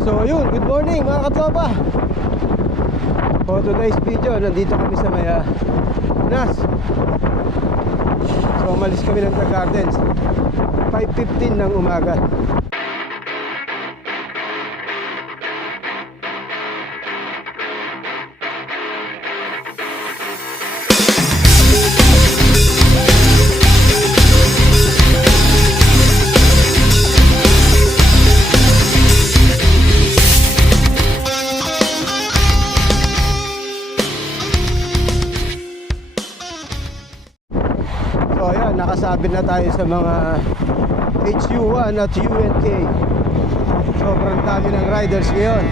So yun, good morning mga katropa. For today's video, nandito kami sa may Nas. So umalis kami ng Tag Gardens 5:15 ng umaga. So ayan, nakasabit na tayo sa mga HU1 at UNK. Sobrang dami ng riders ngayon.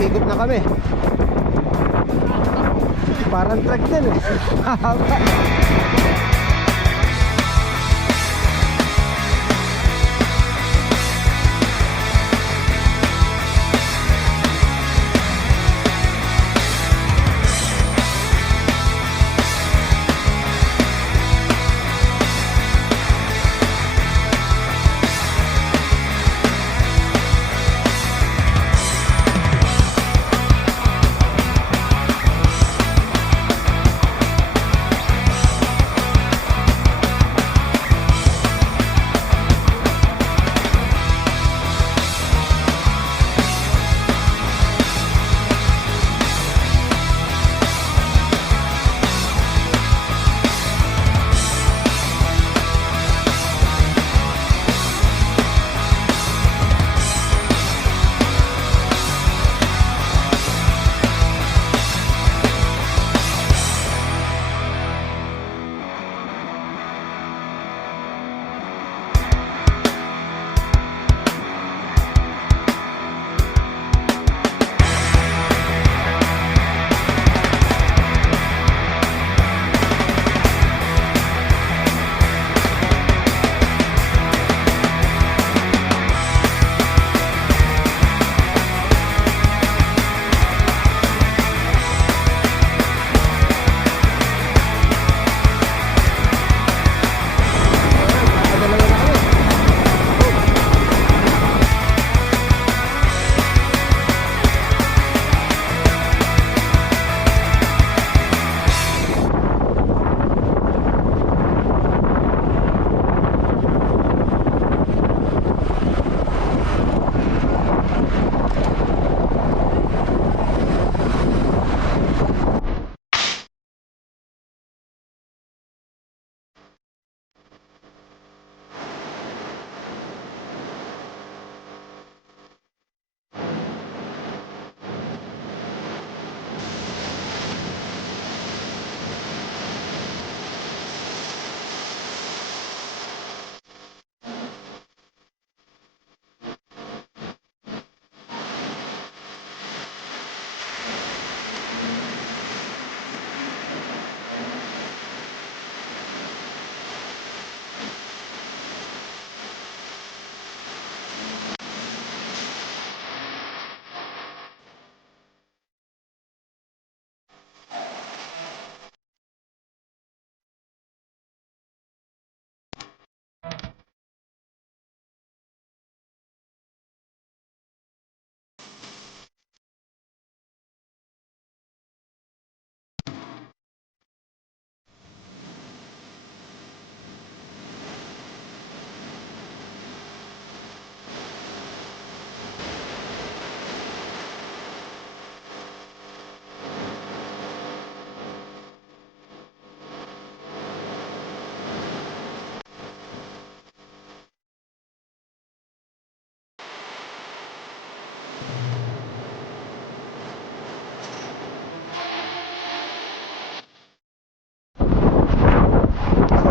Ikot na kami. Parang truck din eh.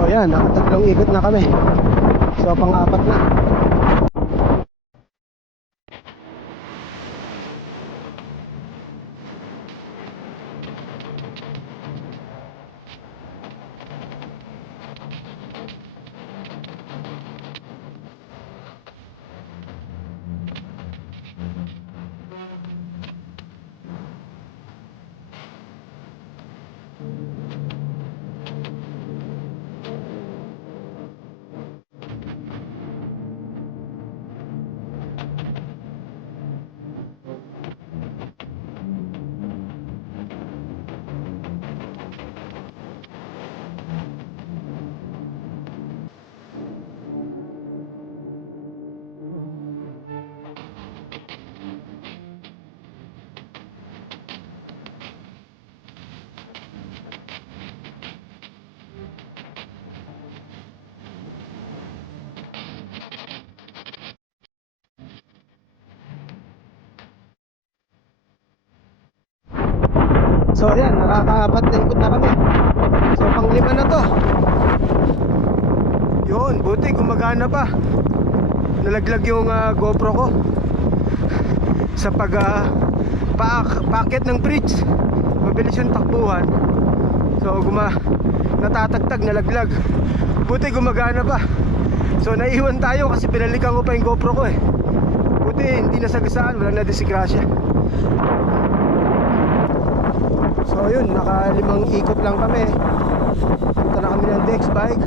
yan, nakatatlong ikot na kami. So pang-apat na. So ayan, nakakaapat na ikot na kami. So pang-5 na to. Yun, buti gumagana pa. Nalaglag yung GoPro ko sa paakit ng bridge. Mabilis yung takbuhan. So natatagtag, nalaglag. Buti gumagana pa. So naiwan tayo kasi pinalikan ko pa yung GoPro ko eh. Buti hindi nasagasaan, wala na disgrasya. So yun, naka 5 ikot lang kami. Punta na kami ng Dex bike.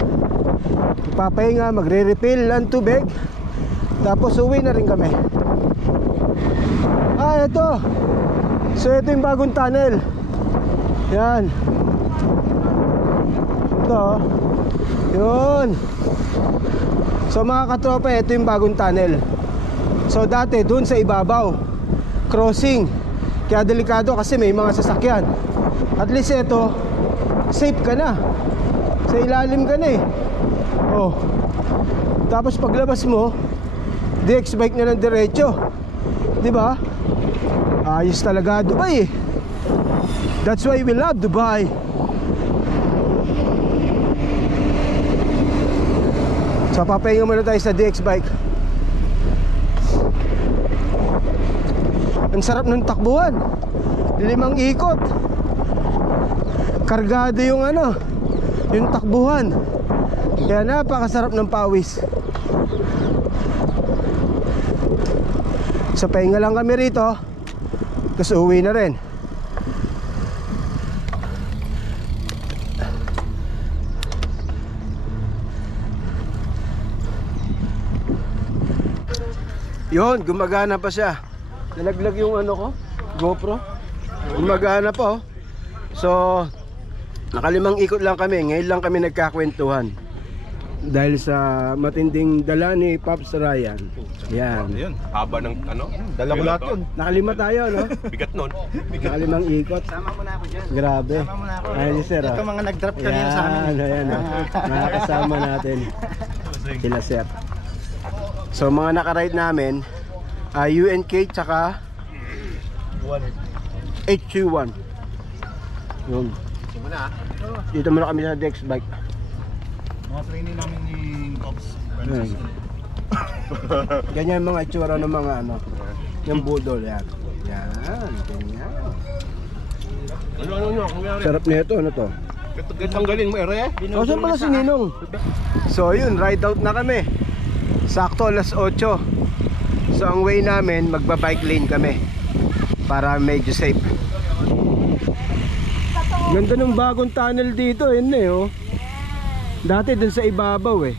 Ipapahinga, magre-refill ng tubig. Tapos uwi na rin kami. Ito. So ito yung bagong tunnel. Yan. Ito. Yun. So mga katropa, ito yung bagong tunnel. So dati dun sa ibabaw, crossing. Kaya delikado kasi may mga sasakyan. At least ito, safe ka na. Sa ilalim ka na eh. Oh. Tapos paglabas mo, DX bike na ng diretso. Diba? Ayos talaga Dubai eh. That's why we love Dubai. So papahinga muna tayo sa DX bike. Ang sarap ng takbuhan. 5 ikot. Kargado yung yung takbuhan. Kaya napakasarap ng pawis. So pahinga lang kami rito. Kasi uwi na rin. Yun, gumagana pa siya. Nalaglag yung ko, GoPro. Gumagana pa oh. So naka 5 ikot lang kami. Ngayon lang kami nagkakwentuhan dahil sa matinding dala ni Pops Ryan. Yan. Ayun, haba ng dala ko lahat yun. Naka 5 tayo, no? Bigat nun. Naka 5 ikot. Sama mo na ako dyan. Grabe. Sama mo na ako. Ayun, sir. Ito mga nag-drop kanina sa amin. Ayan, mga kasama natin. Sila sir. So mga nakaride namin, UNK tsaka HU1. Yun. Dito muna kami sa Dex bike. Mga training namin ni Cops. Ganyan mga itsura ng mga yung budol yan. Yan, ganyan. Sarap nito, ano to? Tanggalin mo, ere? O, saan pala si Ninong? So yun, ride out na kami. Sakto 8:00. So ang way namin, magba-bike lane kami para medyo safe. Ganda ng bagong tunnel dito, yun eh oh. Dati dun sa ibabaw eh.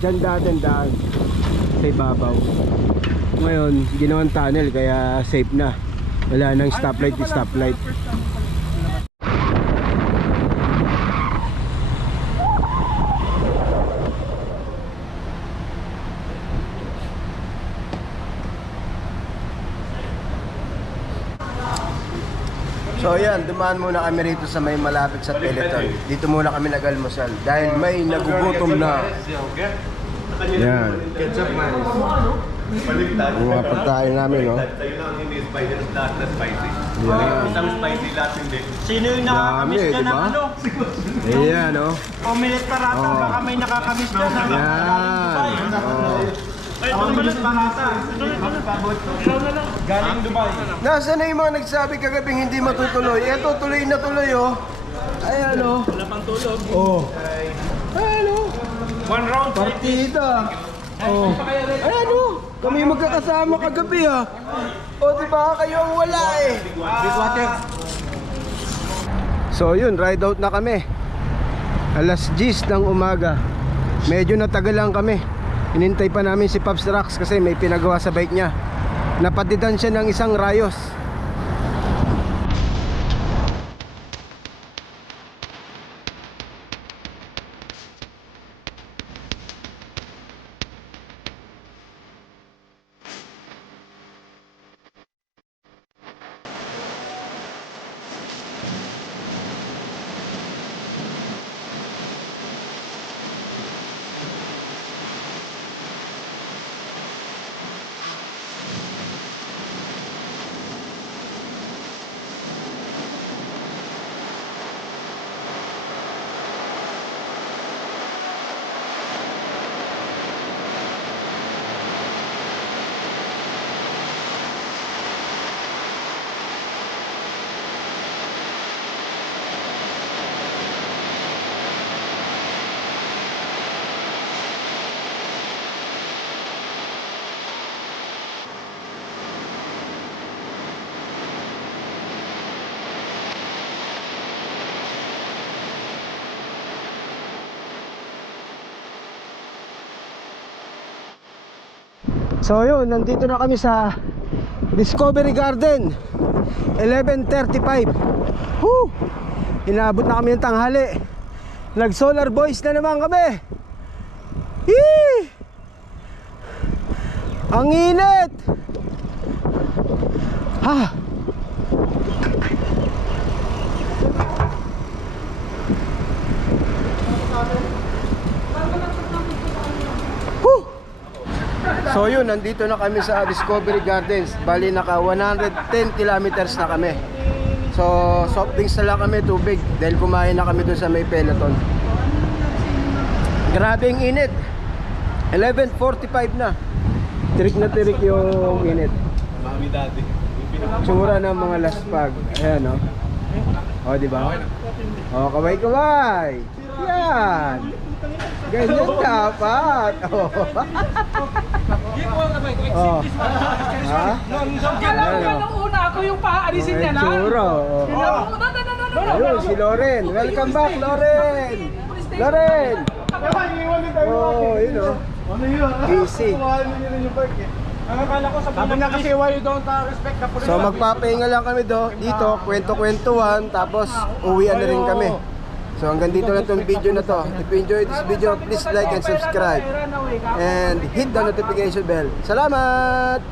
Dyan dati daan sa ibabaw. Ngayon, ginawang tunnel kaya safe na. Wala nang stoplight. So yan, dumaan muna kami rito sa may malapit sa Peloton. Dito muna kami nag-almusal dahil may nagugutom na. Yan. Yung mga pagkain namin, no? Sa'yo lang hindi spicy, lahat na spicy. Yan. Isang spicy, lahat hindi. Sino yung nakakamiss Dami, ka ng diba? ano? Ayan, no? Omelette parata, Oh. baka may nakakamiss ka na. Yan. Oh. Omelette parata. Galing Dubai. Nasaan na yung mga nagsabi kagabing hindi matutuloy? Eto, tuloy na tuloy, oh. Ayan, oh. Wala pang tulog. Oh. Ayan, oh. One round. Partida. Oh. Ayan, oh. Kami magkakasama kagabi, ha. O, di ba kayo ang wala, eh. So, yun, ride out na kami. Alas 10 ng umaga. Medyo natagalan kami. Inintay pa namin si Pops Rax kasi may pinagawa sa bike niya. Napatidan siya ng isang rayos. So yun, nandito na kami sa Discovery Garden 11:35. Woo! Inabot na kami ng tanghali. Nag solar boys na naman kami. Hee! Ang init! Ha! Woo! So yun, nandito na kami sa Discovery Gardens. Bali naka 110 kilometers na kami. So soft drinks na lang kami, tubig. Dahil kumain na kami dun sa may peloton. Grabe ang init. 11:45 na. Tirik na tirik yung init. Mami daddy. Tsura ng mga laspag. Ayan, o. O, diba? O, kaway-kaway. Yan. Ganyan dapat. O. Oh. Ha? Alam ko nung una ako yung paalisin niya na. Tsura, o. Ayun, si Loren. Welcome back, Loren. Loren. Oh, yun, o. Busy. Sabi na kasi why you don't respect the police. So magpapahinga lang kami dito, kwento-kwentuhan, tapos uwian na rin kami. So hanggang dito na itong video na to. If you enjoyed this video, please like and subscribe. And hit the notification bell. Salamat!